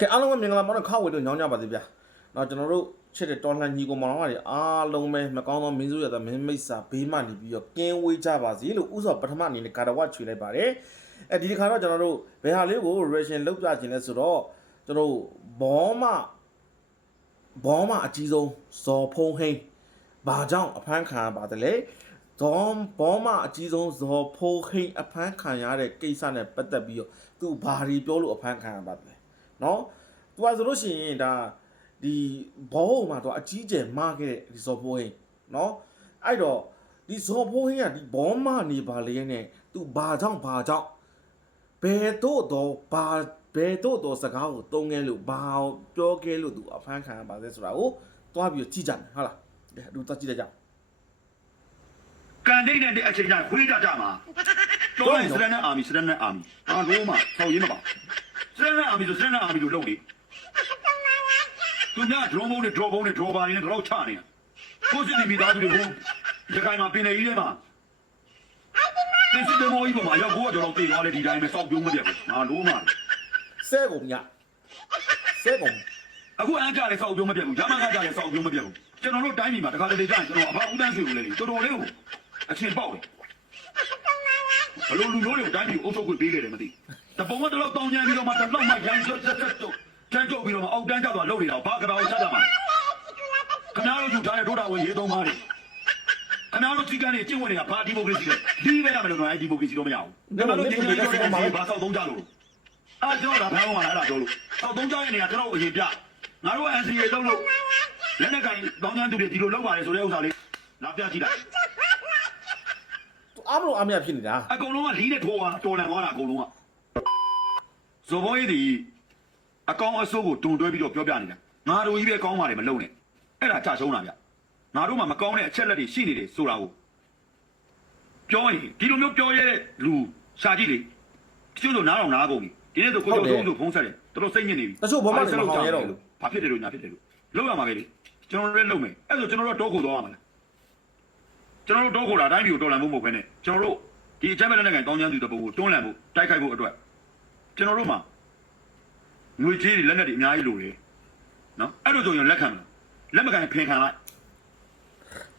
ကဲအားလုံးပဲမင်္ဂလာပါတော့ခါဝေတို့ညောင်းကြပါသေးဗျာ။နော်ကျွန်တော်တို့ချစ်တဲ့တော်လှန်ညီကောင်မောင်တွေအားလုံးပဲမကောင်းသောမင်းစုရတဲ့မင်းမိတ်စာဘေးမှနေပြီးတော့ကင်းဝေးကြပါစေလို့ဥစွာပထမအနေနဲ့ကာရဝတ်ချွေလိုက်ပါတယ်။အဲဒီဒီခါတော့ကျွန်တော်တို့ဘယ်ဟာလေးကို ration လောက်ပြခြင်းလဲဆိုတော့ကျွန်တော်တို့ဘောမဘောမအကြီးဆုံးဇော်ဖုံးဟိန်းဘာကြောင့်အဖမ်းခံရပါတယ်လဲဇော်ဘောမအကြီးဆုံးဇော်ဖုံးဟိန်းအဖမ်းခံရတဲ့ကိစ္စနဲ့ပတ်သက်ပြီးတော့သူဘာတွေပြောလို့အဖမ်းခံရပါလဲ နော်သူကဆိုလို့ရှိရင်ဒါဒီဘောဟုံမှာသူအကြီးကျယ်မာခဲ့တဲ့ဒီဇော်ဖိုးဟင်းနော်အဲ့တော့ဒီဇော်ဖိုးဟင်းကဒီဘောမနေပါလေနဲ့သူဘာကြောင့်ဘာကြောင့်ဘယ်တော့တော့ဘာဘယ်တော့တော့စကားကိုတုံးခဲ့လို့ဘာပြောခဲ့လို့သူအဖမ်းခံရပါလဲဆိုတာကိုတွားပြီးကြည့်ကြမယ်ဟုတ်လားဒီတော့ကြည့်လိုက်ကြကန်ဒိတ်နဲ့တဲ့အချိန်ကျခွေးကြကြမှာတော်လိုက်စရနဲ့အာမီစရနဲ့အာမီအာလို့မှာထောက်ရင်းမပါ စရနအာမီဆိုစရနအာမီလို့လုပ်လေသူများ drone ဘုံနဲ့ drone ဘုံနဲ့ drone ပါနေတော့ချနေတာကိုစစ်နေမိသားစုတွေကိုဒီကိုင်မှာပင်လေကြီးထဲမှာတင်စစ်တဲ့မော်ကြီးပေါ်မှာရောက်ကိုကကျွန်တော်တေသွားလေဒီတိုင်းပဲစောက်ပြုံးမပြတ်ဘူးဟာလို့မှဆဲကုန်ညဆဲကုန်အခုအန်းကြလည်းစောက်ပြုံးမပြတ်ဘူးရမကကြလည်းစောက်ပြုံးမပြတ်ဘူးကျွန်တော်တို့တိုင်းပြည်မှာတခါတလေကြာရင်ကျွန်တော်အဖဦးတန်းဆွေကိုလည်းတော်တော်လေးကိုအချင်းပေါက်တယ်ဘလို့လူမျိုးတွေကိုတိုင်းပြည်အုပ်ချုပ်ခွင့်ပေးခဲ့တယ်မသိ တပုံကတော့တောင်းကြမ်းပြီးတော့မှတလောက်မှရိုင်းဆွတ်ဆက်ဆက်တော့တန်းကျုပ်ပြီးတော့မှအောက်တန်းကျတော့လှုပ်နေတာဘာကဘာကိုစတာမှာခဏတော့ယူထားတဲ့ဒုတာဝင်ရေးသုံးပါးတွေခဏတော့စီကန်းတွေကျင့်ဝင်နေတာဘာဒီမိုကရေစီလဲဒီပဲရမယ်လို့တော့အဲဒီမိုကရေစီတော့မရဘူးကျွန်တော်တို့ဒီနေ့တော့ဘာသာသုံးကြလို့အားကျွန်တော်ကဘာမှမလာအဲ့ဒါပြောလို့သောက်သုံးကြရဲ့နေရာကျွန်တော်အရင်ပြငါတို့ NCA လုံးလို့လက်နဲ့ကင်တောင်းကြမ်းသူတွေဒီလိုလုပ်ပါတယ်ဆိုတဲ့ဥစ္စာလေးလာပြကြည့်လိုက်သူအားမလို့အားမရဖြစ်နေတာအကုန်လုံးကလီးနဲ့ထိုးသွားတော်လန်သွားတာအကုန်လုံးက ဇော်ဘောကြီးဒီအကောင်အဆိုးကိုတုံတွဲပြီးတော့ပြောပြနေတာငါတို့ကြီးပဲကောင်းပါတယ်မလုံနဲ့အဲ့ဒါကြရှုံးတာဗျငါတို့မှမကောင်းတဲ့အချက်လက်တွေရှိနေတယ်ဆိုတာကိုပြောရင်ဒီလိုမျိုးပြောရတဲ့လူရှာကြည့်လေတချို့ဆိုနားတော်နားကုန်ပြီဒီနေ့ဆိုကိုကျော်ဆုံးလို့ဖုံးဆက်တယ်တော်တော်စိတ်ညစ်နေပြီတချို့ဘောမနေမဟောင်းရဲတော့ဘူးဘာဖြစ်တယ်လို့ညာဖြစ်တယ်လို့လုံရမှာပဲလေကျွန်တော်တို့လည်းလုံမယ်အဲ့ဆိုကျွန်တော်တို့တော့ခိုးသွားရမှာလားကျွန်တော်တို့တော့ခိုးတာအတိုင်းပြည်ကိုတော်လန်ဖို့မဟုတ်ဘဲနဲ့ကျွန်တော်တို့ဒီအကြမ်းမဲ့လက်နက်ကန်တောင်းကျမ်းသူတပုံကိုတွန်းလှန်ဖို့တိုက်ခိုက်ဖို့အတွက် ကျွန်တော်တို့မှာငွေကြေးတွေလက်နက်တွေအများကြီးလိုတယ်နော်အဲ့လိုဆိုရင်လက်ခံမလားလက်မခံရင်ဖင်ခံလိုက်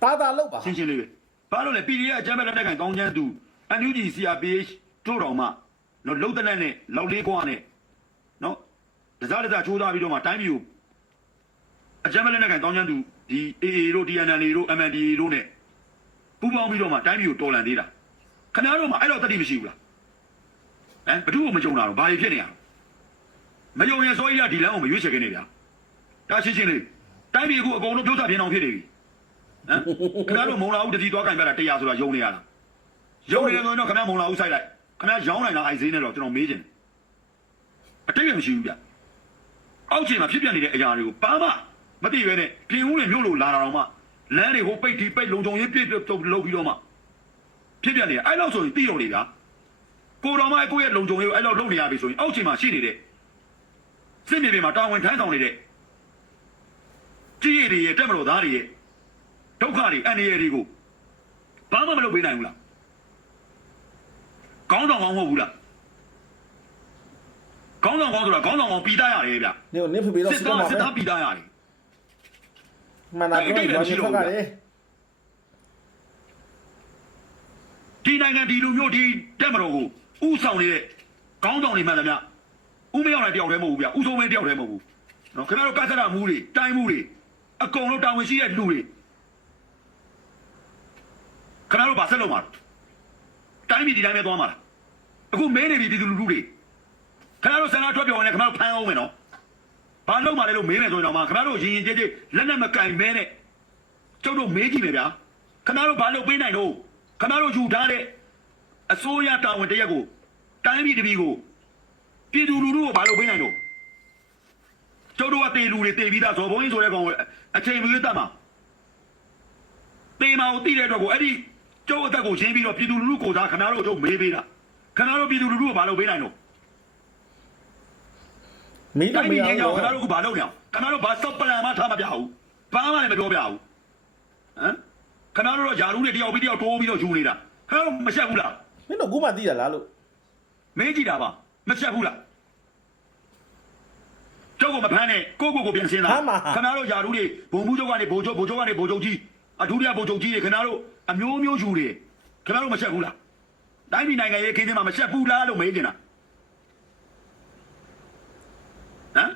တာတာလောက်ပါရှင်းရှင်းလေးပဲဘာလို့လဲ PDF အကြမ်းမဲ့လက်နက်ကန်တောင်းကျမ်းသူ NUG CRPH တို့တော်မှနော်လုံတဲ့လက်နဲ့လောက်လေးကွာနဲ့နော်တစားတစားချိုးသားပြီးတော့မှတိုင်းပြည်ကိုအကြမ်းမလက်နဲ့ကန်တောင်းချမ်းသူဒီ AA တို့ DNL တို့ MNDA တို့ ਨੇ ပူးပေါင်းပြီးတော့မှတိုင်းပြည်ကိုတော်လန်သေးတာခင်ဗျားတို့မှအဲ့တော့တတိမရှိဘူးလား ဟမ်ဘသူ့ကိုမကြုံတာတော့ဘာတွေဖြစ်နေရမယုံရင်စောကြီးကဒီလမ်းကိုမရွေးချယ်ခင်းနေဗျာဒါချင်းချင်းလေးတိုင်းပြည်ကိုအကုန်လုံးပြုတ်စာပြင်းအောင်ဖြစ်နေပြီဟမ်ခင်ဗျားတို့မုံလာဦးတတိသွားကင်ပြတာတရားဆိုတာယုံနေရလားယုံနေတယ်ဆိုရင်တော့ခင်ဗျားမုံလာဦးဆိုင်လိုက်ခင်ဗျားရောင်းနိုင်တာအိုက်ဈေးနဲ့တော့ကျွန်တော်မေးချင်တယ်အတိတ်ကမရှိဘူးဗျအောက်ခြေမှာဖြစ်ပြနေတဲ့အရာတွေကိုဘာမှမသိရဲနဲ့ပြင်ဦးနဲ့မြို့လို့လာတာတော့မှလမ်းတွေဟိုပိတ်တီပိတ်လုံခြုံရေးပြည့်ပြည့်တုပ်လုပ်ပြီးတော့မှဖြစ်ပြနေတယ်အဲ့လောက်ဆိုရင်သိတော့လေဗျာ ကိုတော်မကိုယ့်ရဲ့လုံခြုံရေးကိုအဲ့လောက်လုပ်နေရပြီဆိုရင်အောက်ခြေမှာရှိနေတဲ့စစ်မြေပြင်မှာတာဝန်ထမ်းဆောင်နေတဲ့ကြီးရည်တွေရဲ့တက်မတော်သားတွေရဲ့ဒုက္ခတွေအန္တရာယ်တွေကိုဘာမှမလုပ်ပေးနိုင်ဘူးလားကောင်းဆောင်ကောင်းမဟုတ်ဘူးလားကောင်းဆောင်ကောင်းဆိုတာကောင်းဆောင်ကောင်းပြီးသားရတယ်ဗျနေနေဖေဖေတော့စစ်စစ်တော့သားမှာစစ်ပဲသားပြီးသားရတယ်မှန်တာပြောရင်ရောင်းဖက်ကလေဒီနိုင်ငံဒီလူမျိုးဒီတက်မတော်ကို ဥဆောင်နေတဲ့ကောင်းဆောင်တွေမှန်သမျှဥမရောက်တဲ့တယောက်တည်းမဟုတ်ဘူးဗျဥဆုံးမင်းတယောက်တည်းမဟုတ်ဘူးနော်ခင်ဗျားတို့ကသရမှုတွေတိုင်းမှုတွေအကုန်လုံးတာဝန်ရှိတဲ့လူတွေခင်ဗျားတို့ဗာဆက်လုပ်မှာတိုင်းပြည်ဒီတိုင်းပဲသွားမှာလားအခုမင်းနေပြီဒီလူလူတွေခင်ဗျားတို့ဆန္ဒထွက်ပြောရင်လည်းခင်ဗျားတို့ဖမ်းအောင်မယ်နော်ဘာလုပ်မှာလဲလို့မင်းနေဆိုရင်တော့မှခင်ဗျားတို့ရင်ရင်ကြဲကြဲလက်နဲ့မကင်မဲနဲ့ကျုပ်တို့မေးကြည့်မယ်ဗျာခင်ဗျားတို့ဘာလုပ်ပေးနိုင်တော့ခင်ဗျားတို့ယူထားတဲ့ အစိုးရတာဝန်တရက်ကိုတိုင်းပြည်တပြည်ကိုပြည်သူလူထုကိုဘာလုပ်ပေးနိုင်တော့ကျုပ်တို့ကတေလူတွေတေပြီးသားဇော်ဘုံကြီးဆိုတဲ့ကောင်ကိုအချိန်မရွေးတတ်မှာတေမာကိုတိတဲ့အတွက်ကိုအဲ့ဒီကျုပ်အသက်ကိုရှင်းပြီးတော့ပြည်သူလူထုကိုသာခင်ဗျားတို့တို့မေးပေးတာခင်ဗျားတို့ပြည်သူလူထုကိုဘာလုပ်ပေးနိုင်တော့မင်းတိုတော့င်းမပြည်ရငြိမ်းချမ်းဘူးအောင်ခင်ဗျားတို့ကဘာလုပ်နေအောင်ခင်ဗျားတို့ဘာစောက်ပလန်မှထားမပြဘူးဘာမှလည်းမပြောပြဘူးဟမ်ခင်ဗျားတို့တော့ယာရုတွေတယောက်ပြီးတယောက်တိုးပြီးတော့ယူနေတာဟဲ့မရှက်ဘူးလား မင်းတော့ခုမှသိရလားလို့မင်းကြည့်တာပါမချက်ဘူးလားကျုပ်ကိုမဖမ်းနဲ့ကိုကိုကိုပြန်စင်းတာဖမ်းပါခင်ဗျားတို့ယာတို့တွေဘုံမှုချုပ်ကနေဘုံချုပ်ဘုံချုပ်ကနေဘုံချုပ်ကြီးအထူးရဘုံချုပ်ကြီးတွေခင်ဗျားတို့အမျိုးမျိုးယူတွေခင်ဗျားတို့မချက်ဘူးလားတိုင်းပြည်နိုင်ငံရေးခင်းချင်းမှာမချက်ဘူးလားလို့မေးနေတာဟမ်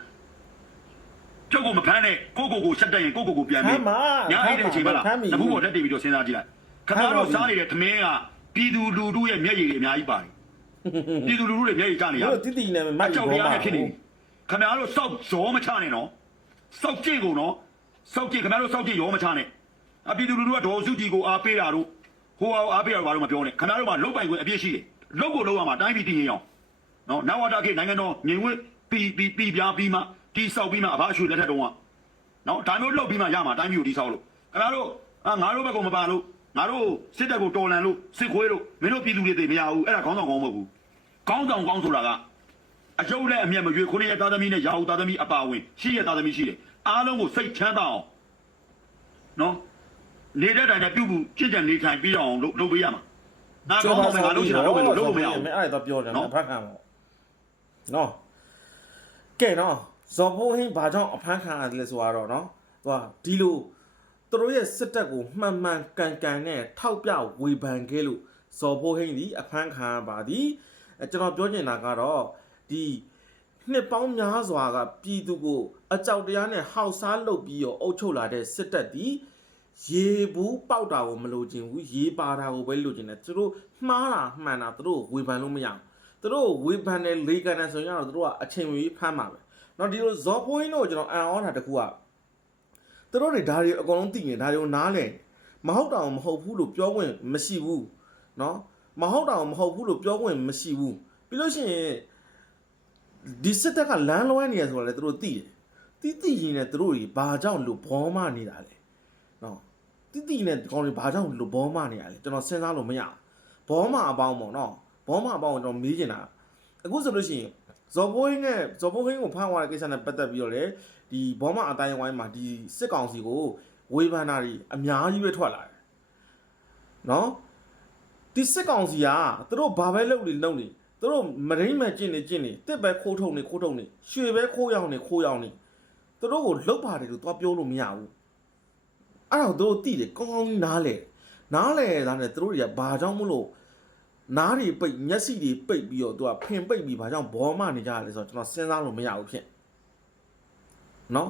ကျုပ်ကိုမဖမ်းနဲ့ကိုကိုကိုဆက်တက်ရင်ကိုကိုကိုပြန်မေးဖမ်းပါညာအိတ်တဲ့အချိန်မလားဖမ်းပြီတပူပေါ်တက်တည်ပြီးတော့စဉ်းစားကြည့်လိုက်ခင်ဗျားတို့စားနေတဲ့သမင်းက ပြည်သူလူထုရဲ့မျက်ရည်တွေအများကြီးပါတယ်ပြည်သူလူထုတွေမျက်ရည်ကျနေရတို့တိတိနဲ့မိုက်အကြောက်တရားနဲ့ဖြစ်နေပြီခင်ဗျားတို့စောက်ဇောမချနဲ့နော်စောက်ကြည့်ကုန်နော်စောက်ကြည့်ခင်ဗျားတို့စောက်ကြည့်ရောမချနဲ့အပြည်သူလူထုကဒေါ်စုကြည်ကိုအားပေးတာတို့ဟိုဟာအားပေးတာဘာလို့မပြောနဲ့ခင်ဗျားတို့ကလုတ်ပိုင်ခွင့်အပြည့်ရှိတယ်လုတ်ကိုလုတ်ရမှာတိုင်းပြည်တည်ငြိမ်အောင်နော်နဝတာခေတ်နိုင်ငံတော်ငြိမ်ဝှက်ပြီးပြီးပြီးပြားပြီးမှတီးဆောက်ပြီးမှအဘအရွှေလက်ထက်တုန်းကနော်ဒါမျိုးလုတ်ပြီးမှရမှာတိုင်းပြည်ကိုတီးဆောက်လို့ခင်ဗျားတို့အာငါတို့ဘက်ကမပါလို့ ငါတို့စစ်တပ်ကိုတော်လန်လို့စစ်ခွေးလို့မင်းတို့ပြည်သူတွေတည်မရဘူးအဲ့ဒါခေါင်းဆောင်ကောင်းမဟုတ်ဘူးခေါင်းဆောင်ကောင်းဆိုတာကအကျုပ်လည်းအမျက်မရွေခုနှစ်ရက်သားသမီးနဲ့ရာဟုသားသမီးအပါဝင်ရှစ်ရက်သားသမီးရှိတယ်အားလုံးကိုစိတ်ချမ်းသာအောင်နော်နေတဲ့တိုင်နဲ့ပြုတ်ဘူးကြင်ကြံနေထိုင်ပြီးအောင်လုပ်လုပ်ပေးရမှာငါကောင်းအောင်မယ်ငါလုပ်ချင်တာလုပ်မယ်လို့လုပ်လို့မရဘူးအဲ့ဒါတော့ပြောတယ်နော်နော်ဖတ်ခံပါနော်ကဲနော်ဇော်ဘိုးဟင်းဘာကြောင့်အဖမ်းခံရတယ်လဲဆိုတော့နော်သွားဒီလို သူတို့ရဲ့စစ်တပ်ကိုမှန်မှန်ကန်ကန်နဲ့ထောက်ပြဝေဖန်ခဲ့လို့ဇော်ဘိုးဟင်းဒီအဖမ်းခံရပါသည်အဲကျွန်တော်ပြောချင်တာကတော့ဒီနှစ်ပေါင်းများစွာကပြည်သူကိုအကြောက်တရားနဲ့ဟောက်စားလုပ်ပြီးတော့အုပ်ချုပ်လာတဲ့စစ်တပ်ဒီ ရေဘူးပေါက်တာကိုမလိုချင်ဘူးရေပါတာကိုပဲလိုချင်တယ်သူတို့မှားတာမှန်တာသူတို့ဝေဖန်လို့မရဘူးသူတို့ဝေဖန်တဲ့လေကန်တဲ့ဆိုရင်တော့သူတို့ကအချိန်မီဖမ်းပါပဲเนาะဒီလိုဇော်ဖိုးင်းတို့ကျွန်တော်အန်အောတာတခုက သူတို့တွေဒါတွေအကုန်လုံးသိနေဒါတွေကိုနားလဲမဟုတ်တာမဟုတ်ဘူးလို့ပြောခွင့်မရှိဘူးเนาะမဟုတ်တာမဟုတ်ဘူးလို့ပြောခွင့်မရှိဘူးပြီးလို့ရှိရင်ဒီစစ်တပ်ကလမ်းလွှဲနေရဆိုတော့လေသူတို့သိတယ်တိတိရင်နဲ့သူတို့တွေဘာကြောင့်လို့ဘောမနေတာလဲ နော်တိတိနဲ့ဒီကောင်တွေဘာကြောင့်လို့ဘောမနေရလဲကျွန်တော်စဉ်းစားလို့မရဘူးဘောမအပေါင်းပေါ့နော်ဘောမအပေါင်းကိုကျွန်တော်မေးချင်တာအခုဆိုလို့ရှိရင်ဇော်ဘိုးဟင်းနဲ့ဇော်ဘိုးဟင်းကိုဖမ်းသွားတဲ့ကိစ္စနဲ့ပတ်သက်ပြီးတော့လေ ဒီဘောမအတိုင်းဝိုင်းမှာဒီစစ်ကောင်စီကိုဝေဖန်တာတွေအများကြီးပဲထွက်လာတယ်နော်ဒီစစ်ကောင်စီကသူတို့ဘာပဲလုပ်နေလုပ်နေသူတို့မရင်းမဲ့ကျင့်နေကျင့်နေတစ်ပဲခိုးထုတ်နေခိုးထုတ်နေရွှေပဲခိုးရောက်နေခိုးရောက်နေသူတို့ကိုလုတ်ပါတယ်လို့သွားပြောလို့မရဘူးအဲ့တော့သူတို့တိတယ်ကောင်းကောင်းကြီးနားလေနားလေသားနဲ့သူတို့တွေကဘာကြောင့်မလို့နားတွေပိတ်မျက်စိတွေပိတ်ပြီးတော့သူကဖင်ပိတ်ပြီးဘာကြောင့်ဘောမနေကြရလဲဆိုတော့ကျွန်တော်စဉ်းစားလို့မရဘူးဖြစ် နော်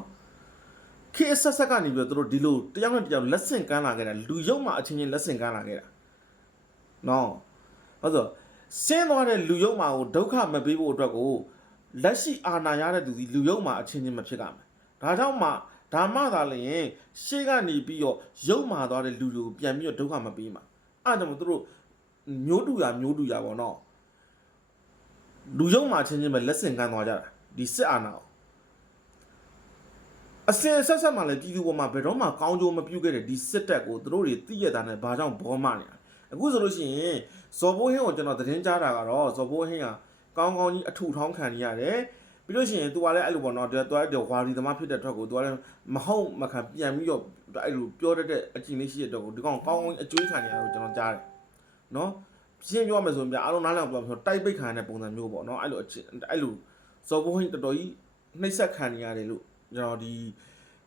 ခေတ်ဆက်ဆက်ကနေပြီးတော့သူတို့ဒီလိုတယောက်နဲ့တယောက်လက်ဆင့်ကမ်းလာခဲ့တာလူရုံမှအချင်းချင်းလက်ဆင့်ကမ်းလာခဲ့တာနော်ဟုတ်ဆိုဆင်းသွားတဲ့လူရုံမှကိုဒုက္ခမပေးဖို့အတွက်ကိုလက်ရှိအာဏာရတဲ့သူဒီလူရုံမှအချင်းချင်းမဖြစ်ကြမယ်ဒါကြောင့်မှဒါမှသာလျင်ရှေ့ကနေပြီးတော့ရုံမာသွားတဲ့လူတွေကိုပြန်ပြီးတော့ဒုက္ခမပေးမှာအဲ့ဒါကြောင့်မို့သူတို့မျိုးတူရမျိုးတူရပေါ့နော်လူရုံမှချင်းချင်းပဲလက်ဆင့်ကမ်းသွားကြတာဒီစစ်အာဏာကို အစင်ဆက်ဆက်မှလည်းပြည်သူပေါ်မှာဘယ်တော့မှကောင်းကျိုးမပြုတ်ခဲ့တဲ့ဒီစစ်တပ်ကိုသူတို့တွေသိရတာနဲ့ဘာကြောင့်ဘောမနေတာအခုဆိုလို့ရှိရင်ဇော်ဘိုးဟင်းကိုကျွန်တော်သတင်းကြားတာကတော့ဇော်ဘိုးဟင်းကကောင်းကောင်းကြီးအထူထောင်းခံနေရတယ်ပြီးလို့ရှိရင် तू ကလည်းအဲ့လိုပေါ့နော် तू ကအဲ့တော့ဝါရီသမားဖြစ်တဲ့အတွက်ကို तू ကလည်းမဟုတ်မခံပြန်ပြီးတော့အဲ့လိုပြောတတ်တဲ့အချင်းလေးရှိတဲ့အတွက်ကိုဒီကောင်ကောင်းကောင်းအကျွေးခံနေရတယ်ကိုကျွန်တော်ကြားတယ်နော်ရှင်းပြောရမယ်ဆိုရင်ပြအားလုံးနားလည်အောင်ပြောဆိုတိုက်ပိတ်ခံရတဲ့ပုံစံမျိုးပေါ့နော်အဲ့လိုအချင်းအဲ့လိုဇော်ဘိုးဟင်းတော်တော်ကြီးနှိပ်စက်ခံနေရတယ်လို့ ကျွန်တော်ဒီ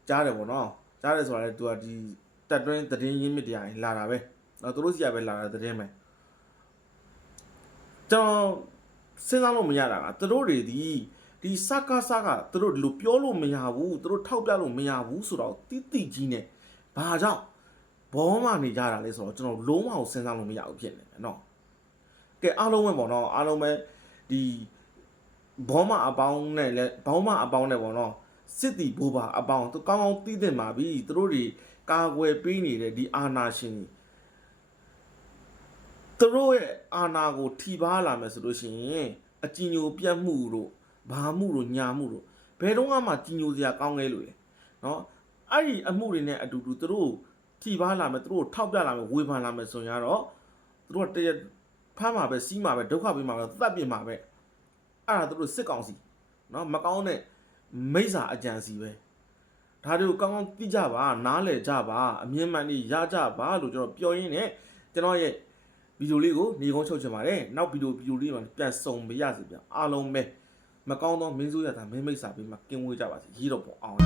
ကြားတယ်ပေါ့နော်ကြားတယ်ဆိုတာလေ तू ကဒီတက်တွင်းသတင်းရင်းမြစ်တရားလာတာပဲနော်သူတို့စီကပဲလာတာသတင်းပဲကျွန်တော်စဉ်းစားလို့မရတာကသူတို့တွေဒီဒီစကားစကားသူတို့ဒီလိုပြောလို့မရဘူးသူတို့ထောက်ပြလို့မရဘူးဆိုတော့တိတိကြီးနဲ့ဘာကြောင့်ဘောမနေကြတာလဲဆိုတော့ကျွန်တော်လုံးဝကိုစဉ်းစားလို့မရဘူးဖြစ်နေတယ်နော်ကဲအားလုံးပဲပေါ့နော်အားလုံးပဲဒီဘောမအပေါင်းနဲ့လဲဘောမအပေါင်းနဲ့ပေါ့နော် စစ်တီဘိုးပါအပေါင်းသူကောင်းကောင်းသိသိမှာပြီသူတို့တွေကာကွယ်ပေးနေတဲ့ဒီအာနာရှင်ကြီးသူတို့ရဲ့အာဏာကို ထိပါလာမယ်ဆိုလို့ရှိရင်အကြည်ညိုပြတ်မှုတို့ဘာမှုတို့ညာမှုတို့ဘယ်တော့မှကြည်ညိုစရာကောင်းခဲ့လို့လေနော်အဲ့ဒီအမှုတွေနဲ့အတူတူသူတို့ထိပါလာမယ်သူတို့ထောက်ပြလာမယ်ဝေဖန်လာမယ်ဆိုရင်ကတော့သူတို့ကတရဖမ်းမှာပဲစီးမှာပဲဒုက္ခပေးမှာပဲသတ်ပြစ်မှာပဲအဲ့ဒါသူတို့စစ်ကောင်စီနော်မကောင်းတဲ့ မိစ္ဆာအကြံစီပဲဒါတွေကိုကောင်းကောင်းသိကြပါနားလည်ကြပါအမြင်မှန်ကြီးရကြပါလို့ကျွန်တော်ပြောရင်းနဲ့ကျွန်တော်ရဲ့ဗီဒီယိုလေးကိုနေကုန်းချုပ်ချင်ပါတယ်နောက်ဗီဒီယိုဗီဒီယိုလေးမှာပြန်ဆုံမရစီဗျအားလုံးပဲမကောင်းသောမင်းဆိုးရတာမင်းမိတ်စာဘေးမှာကင်းဝေးကြပါစေရီးတော့ပုံအောင်